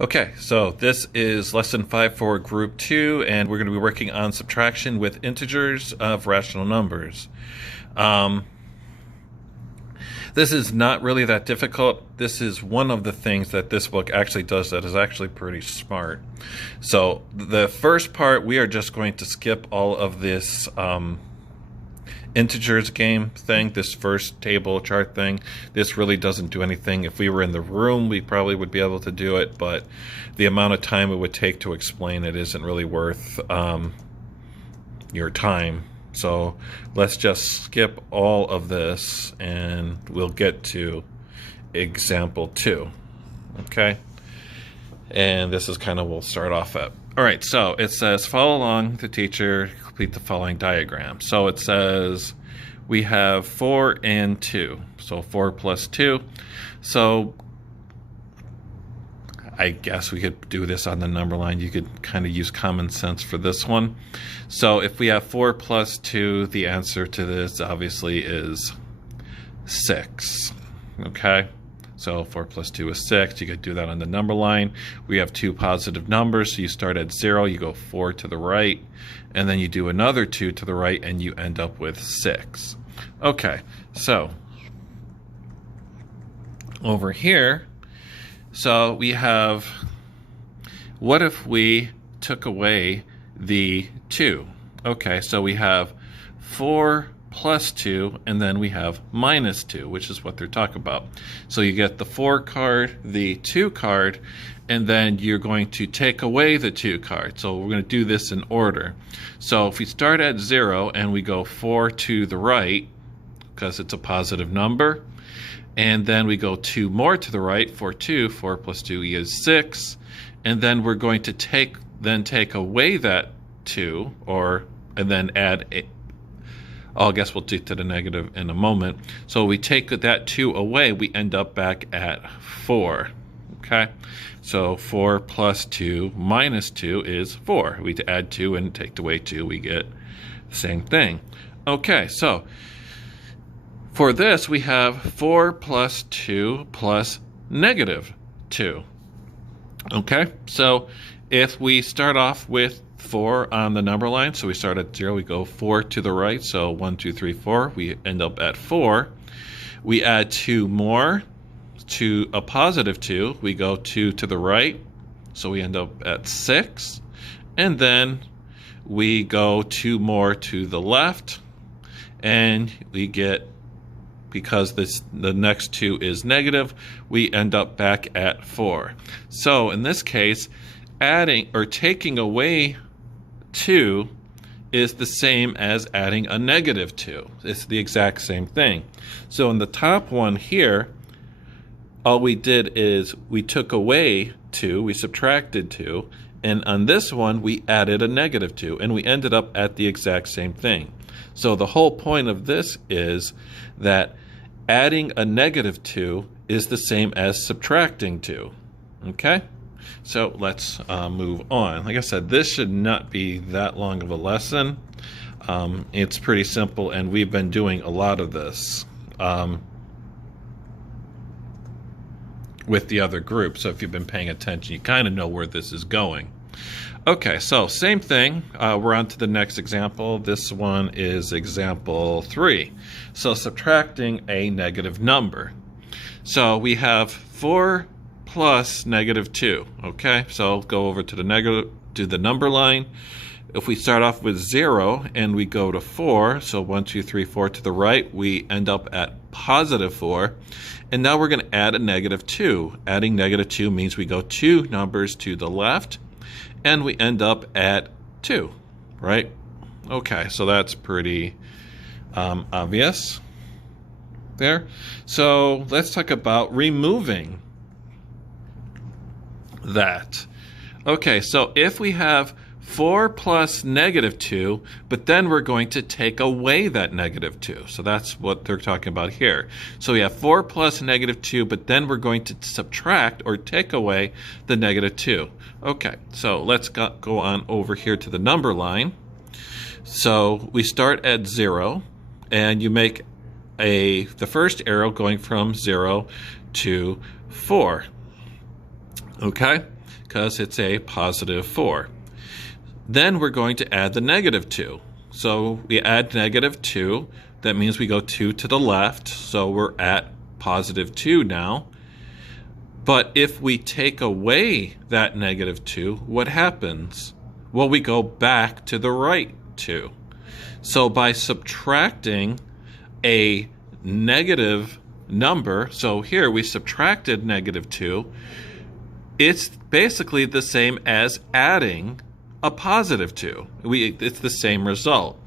Okay, so this is lesson 5 for group 2, and we're going to be working on subtraction with integers of rational numbers. This is not really that difficult. This is one of the things that this book actually does that is actually pretty smart. So the first part, we are just going to skip all of this integers game thing, this first table chart thing. This really doesn't do anything. If we were in the room, we probably would be able to do it, but the amount of time it would take to explain it isn't really worth your time. So let's just skip all of this and we'll get to example 2. Okay, and this is kind of we'll start off at. All right, so it says follow along the teacher, complete the following diagram. So it says we have 4 and 2, so 4 plus 2. So I guess we could do this on the number line. You could kind of use common sense for this one. So if we have 4 plus 2, the answer to this obviously is 6. Okay, so 4 plus 2 is 6. You could do that on the number line. We have 2 positive numbers, so you start at 0, you go 4 to the right, and then you do another 2 to the right, and you end up with 6. Okay, so over here, so we have, what if we took away the 2? Okay, so we have 4 plus 2, and then we have minus 2, which is what they're talking about. So you get the 4 card, the 2 card, and then you're going to take away the 2 card. So we're going to do this in order. So if we start at 0 and we go 4 to the right, because it's a positive number, and then we go 2 more to the right for 2, 4 plus 2 is 6, and then we're going to take away that 2, and then add a, I guess we'll do to the negative in a moment. So we take that 2 away, we end up back at 4. Okay, so 4 plus 2 minus 2 is 4. We add 2 and take away 2, we get the same thing. Okay, so for this, we have 4 plus 2 plus negative 2. Okay, so if we start off with 4 on the number line, so we start at 0, we go 4 to the right, so 1, 2, 3, 4, we end up at 4. We add 2 more to a positive 2, we go 2 to the right, so we end up at 6. And then we go 2 more to the left, and we get, because the next 2 is negative, we end up back at 4. So in this case, adding or taking away 2 is the same as adding a negative 2. It's the exact same thing. So in the top one here, all we did is we took away 2, we subtracted 2, and on this one we added a negative 2, and we ended up at the exact same thing. So the whole point of this is that adding a negative 2 is the same as subtracting 2. Okay? So let's move on. Like I said, this should not be that long of a lesson. It's pretty simple, and we've been doing a lot of this with the other group. So if you've been paying attention, you kind of know where this is going. Okay, so same thing. We're on to the next example. This one is example 3. So subtracting a negative number. So we have 4 plus negative 2. Okay, so go over to the number line. If we start off with 0 and we go to 4, so 1, 2, 3, 4 to the right, we end up at positive 4. And now we're going to add a negative 2. Adding negative 2 means we go 2 numbers to the left, and we end up at 2, right? Okay, so that's pretty obvious there. So let's talk about removing that. Okay, so if we have 4 plus negative 2, but then we're going to take away that negative 2. So that's what they're talking about here. So we have 4 plus negative 2, but then we're going to subtract or take away the negative 2. Okay, so let's go on over here to the number line. So we start at 0, and you make the first arrow going from 0 to 4. Okay, because it's a positive 4. Then we're going to add the negative 2. So we add negative 2. That means we go 2 to the left. So we're at positive 2 now. But if we take away that negative 2, what happens? Well, we go back to the right 2. So by subtracting a negative number, so here we subtracted negative 2, it's basically the same as adding a positive 2. It's the same result.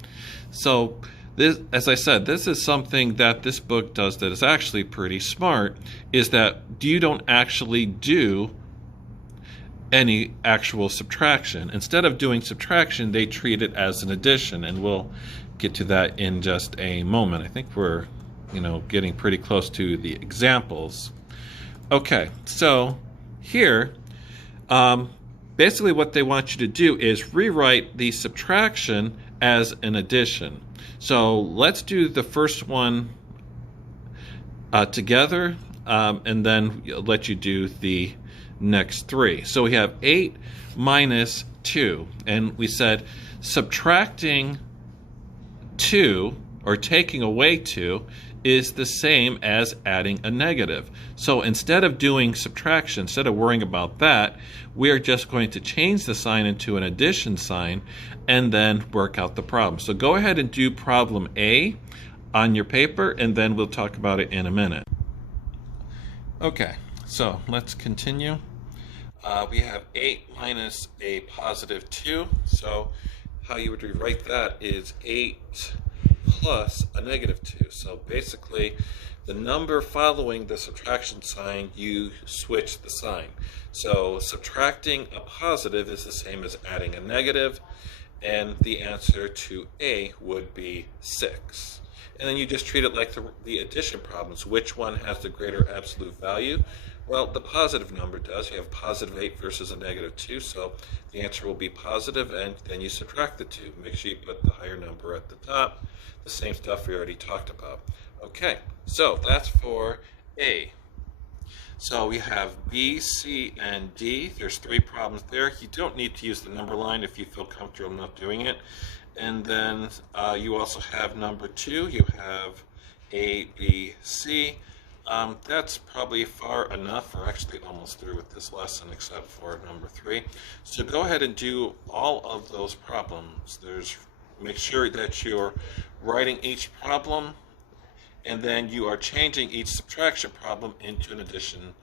So this, as I said, this is something that this book does that is actually pretty smart, is that you don't actually do any actual subtraction. Instead of doing subtraction, they treat it as an addition, and we'll get to that in just a moment. I think we're, getting pretty close to the examples. Okay, so here, basically what they want you to do is rewrite the subtraction as an addition. So let's do the first one together, and then let you do the next 3. So we have 8 minus 2, and we said subtracting 2 or taking away 2 is the same as adding a negative. So instead of doing subtraction, instead of worrying about that, we are just going to change the sign into an addition sign and then work out the problem. So go ahead and do problem A on your paper, and then we'll talk about it in a minute. Okay, so let's continue. We have 8 minus a positive 2. So how you would rewrite that is 8 plus a negative 2. So basically, the number following the subtraction sign, you switch the sign. So subtracting a positive is the same as adding a negative, and the answer to A would be 6. And then you just treat it like the addition problems. Which one has the greater absolute value? Well, the positive number does. You have positive 8 versus a negative 2, so the answer will be positive, and then you subtract the 2. Make sure you put the higher number at the top. The same stuff we already talked about. Okay, so that's for A. So we have B, C, and D. There's 3 problems there. You don't need to use the number line if you feel comfortable enough doing it. And then you also have number 2. You have A, B, C. That's probably far enough. We're actually almost through with this lesson except for number 3. So go ahead and do all of those problems. Make sure that you're writing each problem, and then you are changing each subtraction problem into an addition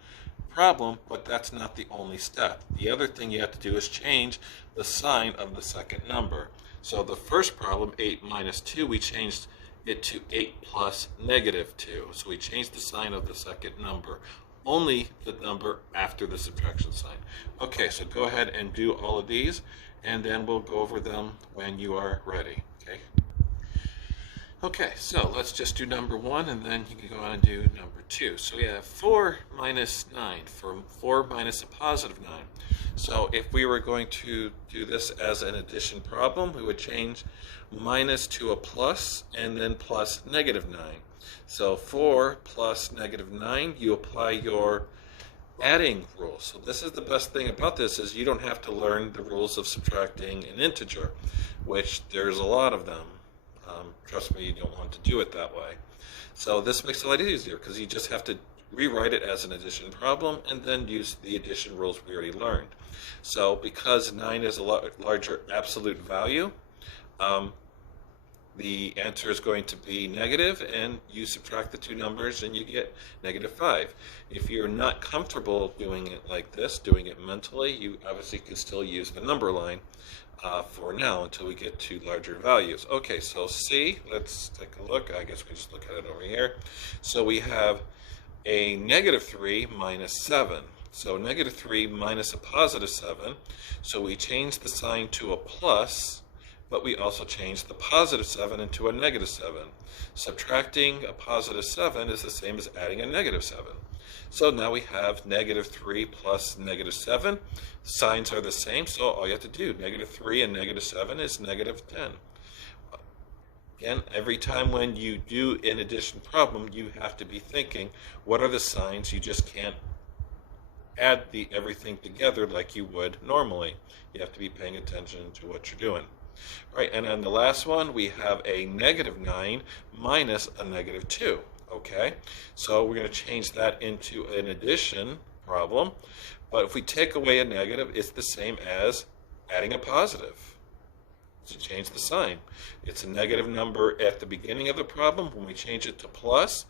problem, but that's not the only step. The other thing you have to do is change the sign of the second number. So the first problem, 8 minus 2, we changed it to 8 plus negative 2. So we changed the sign of the second number, only the number after the subtraction sign. Okay, so go ahead and do all of these, and then we'll go over them when you are ready. Okay, so let's just do number 1, and then you can go on and do number 2. So we have 4 minus 9, 4 minus a positive 9. So if we were going to do this as an addition problem, we would change minus to a plus, and then plus negative 9. So 4 plus negative 9, you apply your adding rule. So this is the best thing about this, is you don't have to learn the rules of subtracting an integer, which there's a lot of them. Trust me, you don't want to do it that way. So this makes it a lot easier, because you just have to rewrite it as an addition problem and then use the addition rules we already learned. So because 9 is a larger absolute value, the answer is going to be negative, and you subtract the 2 numbers and you get negative 5. If you're not comfortable doing it like this, doing it mentally, you obviously can still use the number line for now until we get to larger values. Okay, so C, let's take a look. I guess we just look at it over here. So we have a negative 3 minus 7. So negative 3 minus a positive 7. So we change the sign to a plus, but we also change the positive 7 into a negative 7. Subtracting a positive 7 is the same as adding a negative 7. So now we have negative 3 plus negative 7. Signs are the same, so all you have to do, negative 3 and negative 7 is negative 10. Again, every time when you do an addition problem, you have to be thinking, what are the signs? You just can't add everything together like you would normally. You have to be paying attention to what you're doing. All right, and then the last one, we have a -9 minus a -2. Okay, so we're going to change that into an addition problem. But if we take away a negative, it's the same as adding a positive. To change the sign, it's a negative number at the beginning of the problem. When we change it to plus,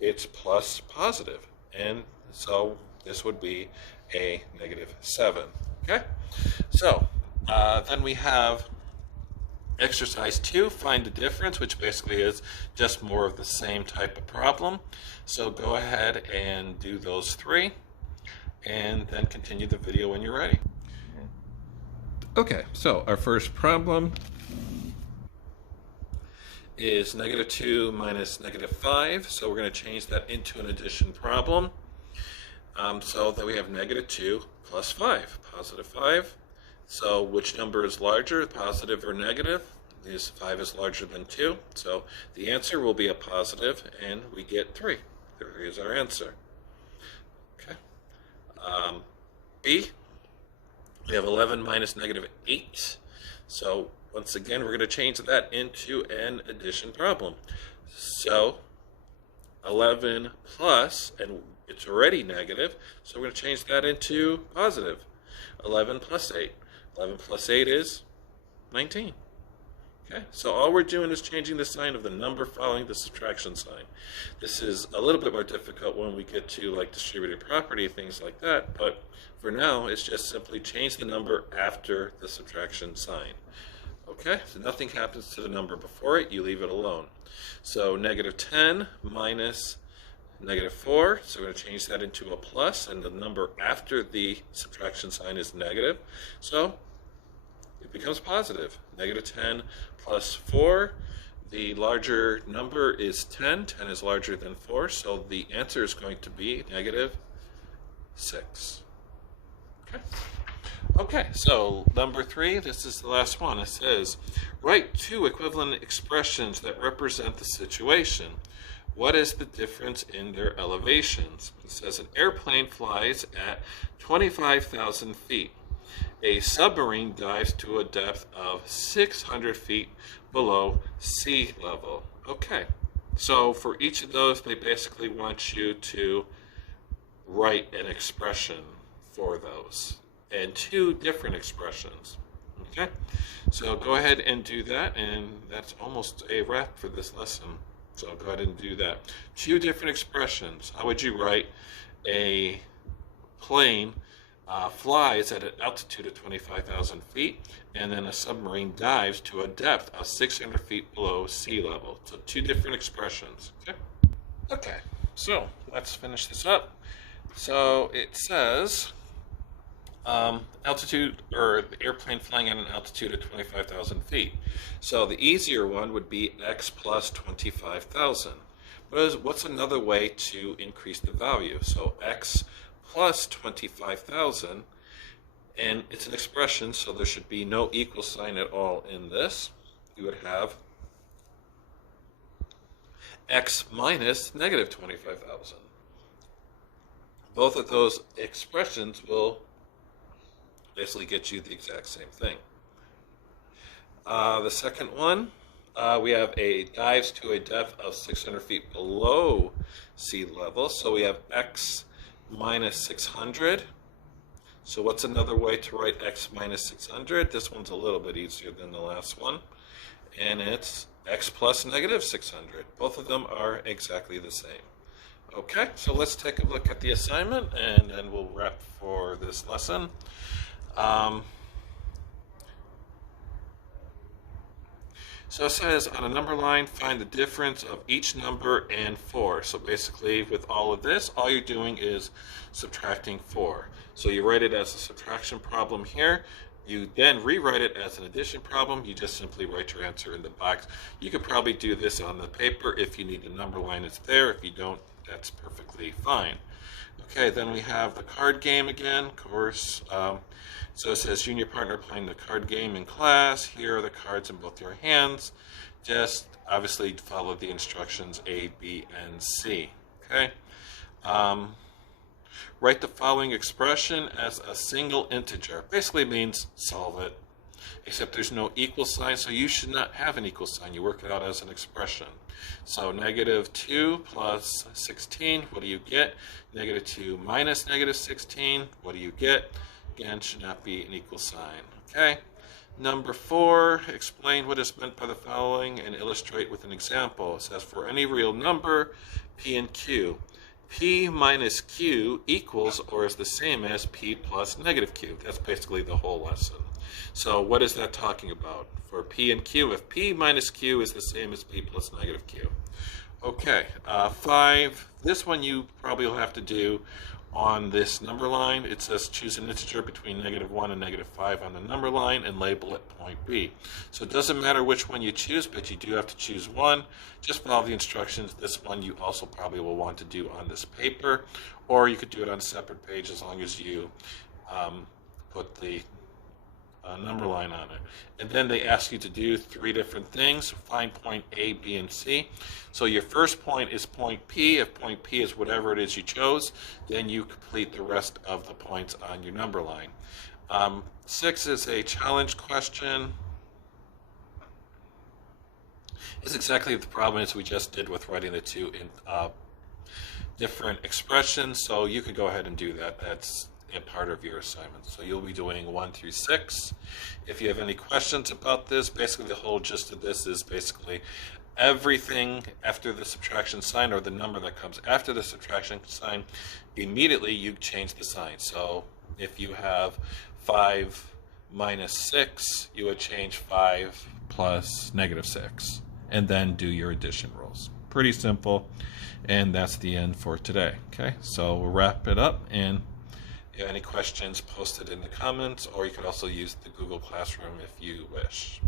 it's plus positive. And so this would be a -7. Okay, so then we have exercise 2, find the difference, which basically is just more of the same type of problem. So go ahead and do those 3, and then continue the video when you're ready. Okay, so our first problem is -2 minus -5. So we're going to change that into an addition problem. So that we have -2 plus 5, positive 5. So which number is larger, positive or negative? This 5 is larger than 2. So the answer will be a positive, and we get 3. There is our answer. Okay. B, we have 11 minus -8. So once again, we're going to change that into an addition problem. So 11 plus, and it's already negative, so we're going to change that into positive. 11 plus 8. 11 plus 8 is 19. Okay, so all we're doing is changing the sign of the number following the subtraction sign. This is a little bit more difficult when we get to like distributed property, things like that, but for now it's just simply change the number after the subtraction sign. Okay, so nothing happens to the number before it, you leave it alone. So -10 minus -4, so we're going to change that into a plus, and the number after the subtraction sign is negative, so it becomes positive. -10 plus 4, the larger number is 10. 10 is larger than 4, so the answer is going to be -6. Okay. Okay, so number 3, this is the last one. It says, write 2 equivalent expressions that represent the situation. What is the difference in their elevations? It says an airplane flies at 25,000 feet. A submarine dives to a depth of 600 feet below sea level. Okay, so for each of those, they basically want you to write an expression for those, and 2 different expressions. Okay, so go ahead and do that, and that's almost a wrap for this lesson. So go ahead and do that. 2 different expressions. How would you write a plane flies at an altitude of 25,000 feet, and then a submarine dives to a depth of 600 feet below sea level? So 2 different expressions. Okay. Okay. So let's finish this up. So it says altitude, or the airplane flying at an altitude of 25,000 feet. So the easier one would be x plus 25,000. What's another way to increase the value? So x plus 25,000, and it's an expression, so there should be no equal sign at all in this. You would have x minus -25,000. Both of those expressions will basically get you the exact same thing. The second one, we have a dives to a depth of 600 feet below sea level. So we have x minus 600. So what's another way to write x minus 600? This one's a little bit easier than the last one. And it's x plus -600. Both of them are exactly the same. Okay, so let's take a look at the assignment, and then we'll wrap for this lesson. So it says on a number line, find the difference of each number and 4. So basically with all of this, all you're doing is subtracting 4. So you write it as a subtraction problem here. You then rewrite it as an addition problem. You just simply write your answer in the box. You could probably do this on the paper. If you need a number line, it's there. If you don't, that's perfectly fine. Okay, then we have the card game again, of course. So it says, you and your partner playing the card game in class. Here are the cards in both your hands. Just obviously follow the instructions A, B, and C. Okay. Write the following expression as a single integer. Basically means solve it. Except there's no equal sign, so you should not have an equal sign. You work it out as an expression. So negative 2 plus 16, what do you get? Negative 2 minus negative 16, what do you get? Again, should not be an equal sign. Okay. Number 4, explain what is meant by the following and illustrate with an example. It says for any real number, p and q, p minus q equals or is the same as p plus negative q. That's basically the whole lesson. So what is that talking about? For p and q, if p minus q is the same as p plus negative q. Okay, 5. This one you probably will have to do on this number line. It says choose an integer between -1 and -5 on the number line and label it point B. So it doesn't matter which one you choose, but you do have to choose one. Just follow the instructions. This one you also probably will want to do on this paper, or you could do it on a separate page as long as you put the number line on it. And then they ask you to do 3 different things. Find point A, B, and C. So your first point is point P. If point P is whatever it is you chose, then you complete the rest of the points on your number line. 6 is a challenge question. It's exactly the problem as we just did with writing the 2 in different expressions. So you could go ahead and do that. That's a part of your assignment. So you'll be doing 1 through 6. If you have any questions about this, basically the whole gist of this is basically everything after the subtraction sign, or the number that comes after the subtraction sign, immediately you change the sign. So if you have 5 minus 6, you would change 5 plus -6, and then do your addition rules. Pretty simple, and that's the end for today. Okay, so we'll wrap it up, and if you have any questions, post it in the comments, or you could also use the Google Classroom if you wish.